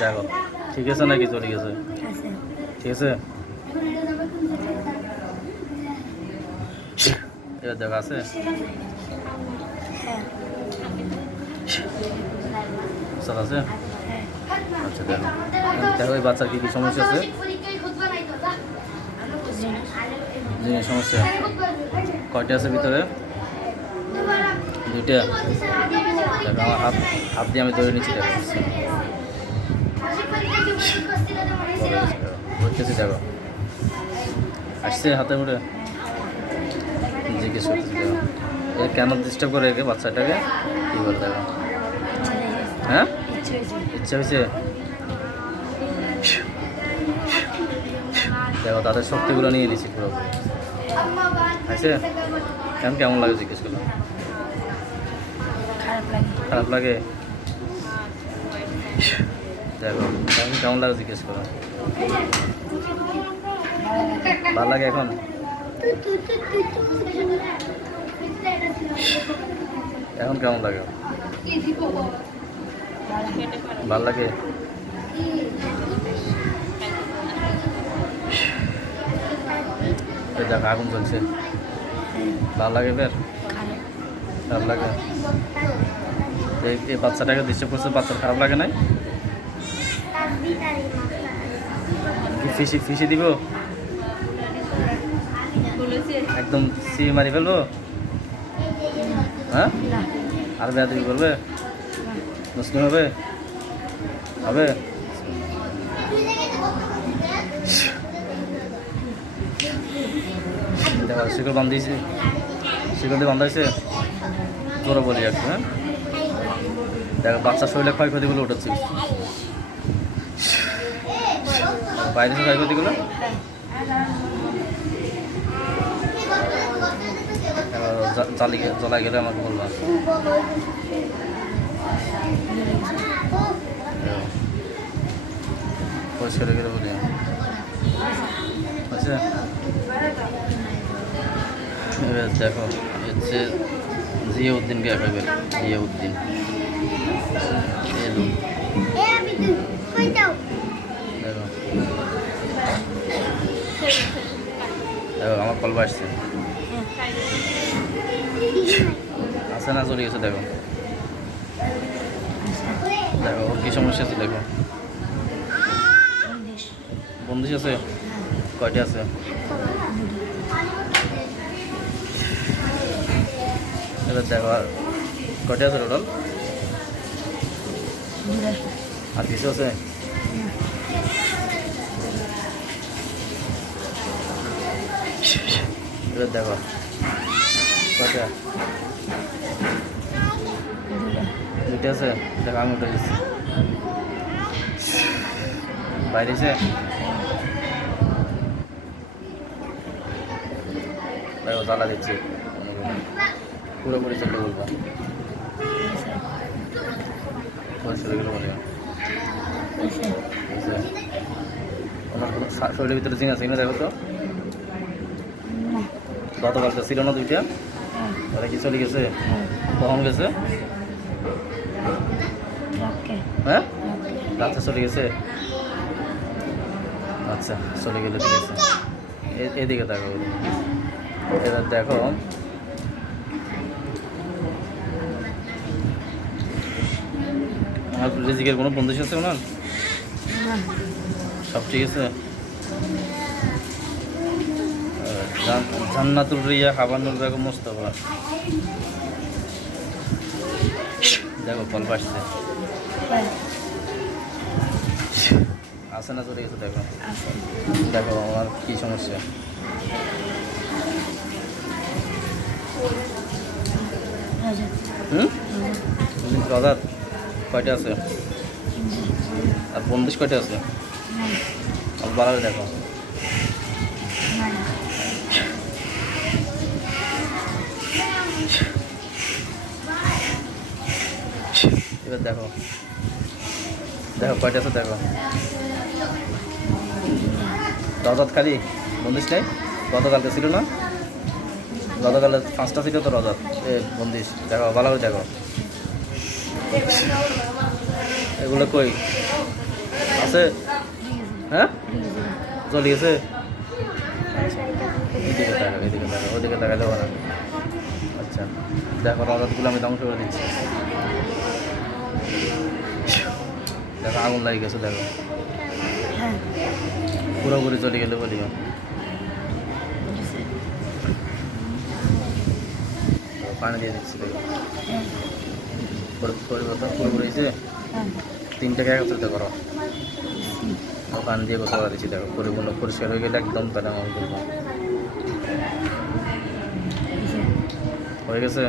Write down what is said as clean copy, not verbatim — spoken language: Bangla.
দেখো ঠিক আছে নাকি চলে গেছে? ঠিক আছে, এবার দেখো আছে। সব আছে। আচ্ছা দেখো দেখো এই বাচ্চার কী কী সমস্যা আছে। সমস্যা কয়টা আছে ভিতরে? দুইটা। দেখো আমার হাত দিয়ে আমি ধরে নিচ্ছি। দেখো ধরতেছি। দেখো আসছে হাতে মুড়ে জিজ্ঞেস করতেছি। দেখো এ কেন ডিস্টার্ব করে রেখে বাচ্চাটাকে? কী বলে? দেখো হ্যাঁ ইচ্ছা হয়েছে। দেখো তাদের শক্তিগুলো নিয়ে নিচ্ছি পুরোপুরি। আছে কেমন লাগে জিজ্ঞেস করলাম। খারাপ লাগে। দেখো কেমন লাগে জিজ্ঞেস করলাম। ভালো লাগে এখন? এখন কেমন লাগে? ভালো লাগে। দেখো আগুন চলছে। ভালো লাগে? বের খারাপ লাগে। এই বাচ্চাটাকে ডিস্টার্ব করছে, বাচ্চার খারাপ লাগে নাই? ফিসি দিব একদম, সি মারি ফেলবো? হ্যাঁ আর বেয়াদবি করবে? মুসলিম হবে? হবে? দেখো শিকল বান্ধিয়েছি, শিকল দিয়ে বান্ধা হয়েছে। তোরা বলি একটু। হ্যাঁ দেখো বাচ্চার শরীরে ক্ষয়ক্ষতিগুলো উঠেছে। বাইরে ক্ষয়ক্ষতিগুলো জ্বলাই গেলে আমাকে বলবা। পরিষ্কার গেলে বলি। আচ্ছা এবার দেখো হচ্ছে জিয়াউদ্দিনকে একাবে। জিয়াউদ্দিন এলো। দেখো দেখো আমার কল আসছে। আছে না চলে গেছে। দেখো দেখো ওর কী সমস্যা আছে। দেখো বন্দিশ আছে। কয়টা আছে? এবার দেখো আর কয়টা আছে টোটাল? আর কিছু আছে? এবার দেখো কয়টা? দুইটা আছে। দেখো আমি উঠে দিচ্ছি। বাইরে এসে দেখো জ্বালা দিচ্ছি পুরোপুরি চলতে বলবা। ছেলেগুলো বলে ওনার কোনো শরীরের ভিতরে জিন আছে কিনা দেখো তো। গতকালকে ছিল না দুইটা? ওরা কি চলে গেছে? কখন গেছে? হ্যাঁ রাত্রে চলে গেছে। আচ্ছা চলে গেলে ঠিক আছে। এদিকে দেখো। এবার দেখো আমার রিজিকের কোনো বন্ধু আছে ওনার? সব ঠিক আছে। জান্নাতুল রিয়া হাবানুল বেগম মোস্তফা। দেখো কল আসছে। আছে না চলে গেছে? দেখো দেখো আমার কী সমস্যা। রজাত কয়টা আছে? আর বন্দিশ কয়টা আছে? আর বাড়াবে। দেখো এবার দেখো দেখো কয়টা আছে। দেখো রজত খালি, বন্দিশ নেই। গতকালকে ছিল না? গতকালে 5টা ছিল তো রজত। বন্দিশ দেখো ভালো। দেখো এগুলো কই আছে? হ্যাঁ, চলে গেছে। এদিকে তাকাও, এদিকে তাকাও, ওদিকে তাকালে হবে না। আচ্ছা দেখো, রডগুলো আমি ধ্বংস করে দিচ্ছি। দেখো আগুন লাগে গেছে, দেখো পুরোপুরি চলে গেলে বলিও। পানি দিয়ে দিচ্ছি, দেখো পরিবর্তন পুরোপুরি হয়েছে। তিনটাকে একত্রিত করো, পানি দিয়ে গোসল করে দিচ্ছি। দেখো পরিপূর্ণ পরিষ্কার হয়ে গেলে একদম তাহলে আমি করবো। হয়ে গেছে।